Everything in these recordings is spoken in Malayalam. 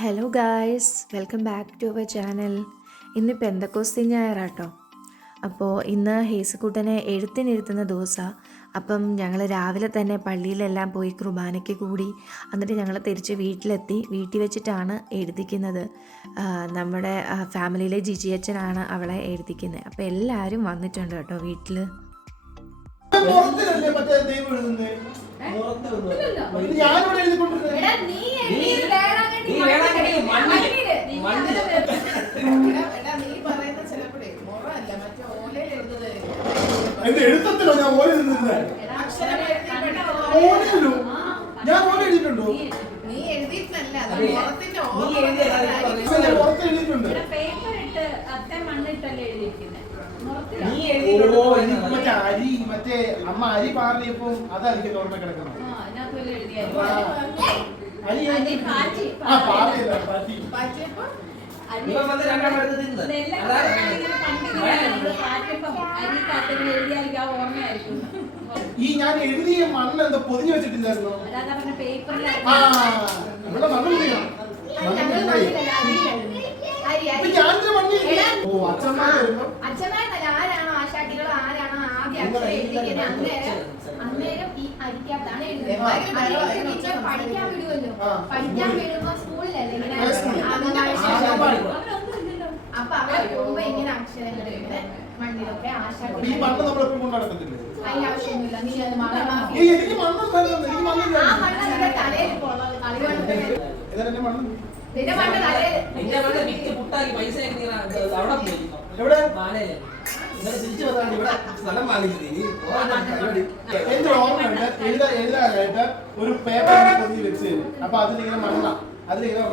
Hello guys, welcome back to our channel. ഇന്ന് പെന്തക്കോസ്തി ഞായറാട്ടോ. അപ്പോൾ ഇന്ന് ഹേസുക്കുട്ടനെ എഴുത്തിനിരുത്തുന്ന ദിവസമാണ്. അപ്പം ഞങ്ങൾ രാവിലെ തന്നെ പള്ളിയിലെല്ലാം പോയി കുർബാനയ്ക്ക് കൂടി. എന്നിട്ട് ഞങ്ങൾ തിരിച്ച് വീട്ടിലെത്തി. വീട്ടിൽ വെച്ചിട്ടാണ് എഴുതിക്കുന്നത്. നമ്മുടെ ഫാമിലിയിലെ ജിജിയച്ഛനാണ് അവളെ എഴുതിക്കുന്നത്. അപ്പോൾ എല്ലാവരും വന്നിട്ടുണ്ട് കേട്ടോ വീട്ടിൽ. എഴുത്തത്തിലോ ഞാൻ ഓല ഞാൻ ഓല എഴുതിയിട്ടുണ്ടോ? മറ്റേ അരി മറ്റേ അമ്മ അരി പാറിയപ്പം അതായിരിക്കും ഓർമ്മ കിടക്കുന്നത്. ഈ ഞാൻ എഴുതിയ മണ്ണ് എന്താ പൊതിഞ്ഞു വെച്ചിട്ടില്ലായിരുന്നോ? ഇവിടെ മണ്ണ് പൊതിയണം. അന്നേരം ഈ അരിക്കകത്താണ് എഴുതുന്നത്. പഠിക്കാൻ വിടുമല്ലോ. പഠിക്കാൻ വിടുമ്പോ സ്കൂളിലല്ലേ അപ്പൊ അവിടെ പോകുമ്പോ ഇങ്ങനെ അക്ഷരങ്ങൾ എഴുതുന്നത് മണ്ണിലൊക്കെ അതിന്റെ ആവശ്യമൊന്നുമില്ല. നീ അത് തലയിൽ പിന്നെ മണ്ണ് തലയിൽ എഴുതാനായിട്ട് ഒരു പേപ്പർ പൊതി വെച്ച് അപ്പൊ അതിലിങ്ങനെ മണ്ണ അതിലിങ്ങനെ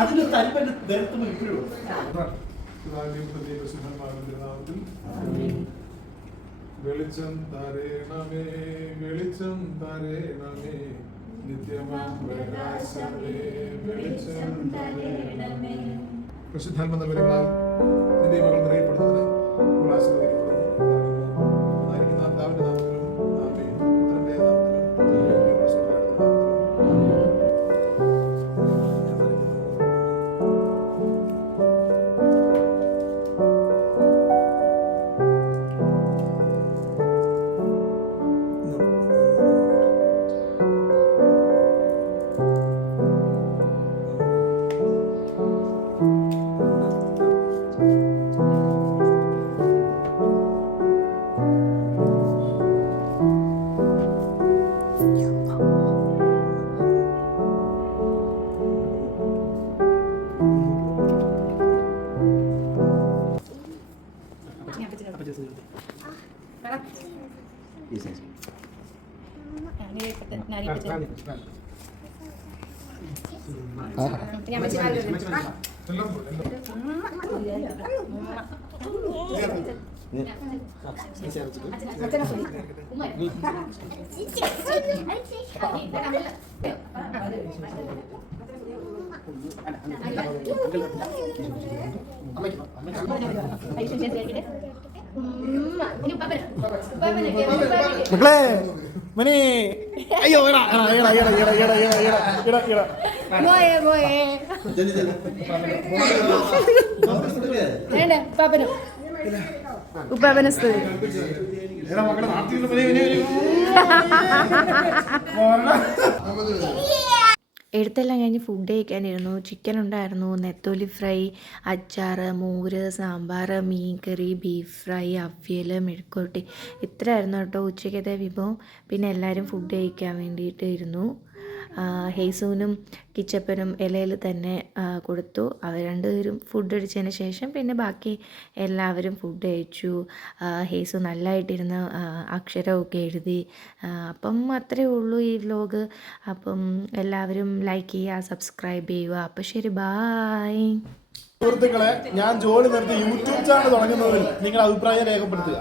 അതിന്റെ തരിപ്പന്റെ ദേഹത്തുമ്പോ ഇപ്പോഴും വെളിച്ചം തരേണമേ വെളിച്ചം തരേണമേ നിത്യമാം പ്രകാശമേ വെളിച്ചം തരേണമേ. പരിശുദ്ധാത്മ നൽകുന്ന നിന്റെ മകൾ നിറയപ്പെടുന്നതിന് ആശീർവദിക്കപ്പെടുന്നു. നാമത്തിലും ആമേൻ. പുത്രന്റെ നാമത്തിലും മക്കളെ മണി അയ്യോ ഉപ്പാപ്പന സ്തുതി. എഴുത്തെല്ലാം കഴിഞ്ഞ് ഫുഡ് കഴിക്കാനിരുന്നു. ചിക്കൻ ഉണ്ടായിരുന്നു, നെത്തോലി ഫ്രൈ, അച്ചാറ്, മോര്, സാമ്പാർ, മീൻ കറി, ബീഫ് ഫ്രൈ, അവിയൽ, മെഴുക്കുവരട്ടി. ഇത്രയായിരുന്നു കേട്ടോ ഉച്ചയ്ക്കത്തെ വിഭവം. പിന്നെ എല്ലാവരും ഫുഡ് കഴിക്കാൻ വേണ്ടിയിട്ട് ഇരുന്നു. ഹേസുവിനും കിച്ചപ്പനും ഇലയിൽ തന്നെ കൊടുത്തു. അവർ രണ്ടുപേരും ഫുഡ് അടിച്ചതിന് ശേഷം പിന്നെ ബാക്കി എല്ലാവരും ഫുഡ് കഴിച്ചു. ഹേസു നല്ലതായിട്ടിരുന്ന് അക്ഷരമൊക്കെ എഴുതി. അപ്പം അത്രയേ ഉള്ളൂ ഈ വ്ലോഗ്. അപ്പം എല്ലാവരും ലൈക്ക് ചെയ്യുക, സബ്സ്ക്രൈബ് ചെയ്യുക. അപ്പം ശരി, ബായ്. സുഹൃത്തുക്കളെ, ഞാൻ ജോലി നിർത്തി യൂട്യൂബ് ചാനൽ തുടങ്ങുന്നതിൽ നിങ്ങളുടെ അഭിപ്രായം രേഖപ്പെടുത്തുക.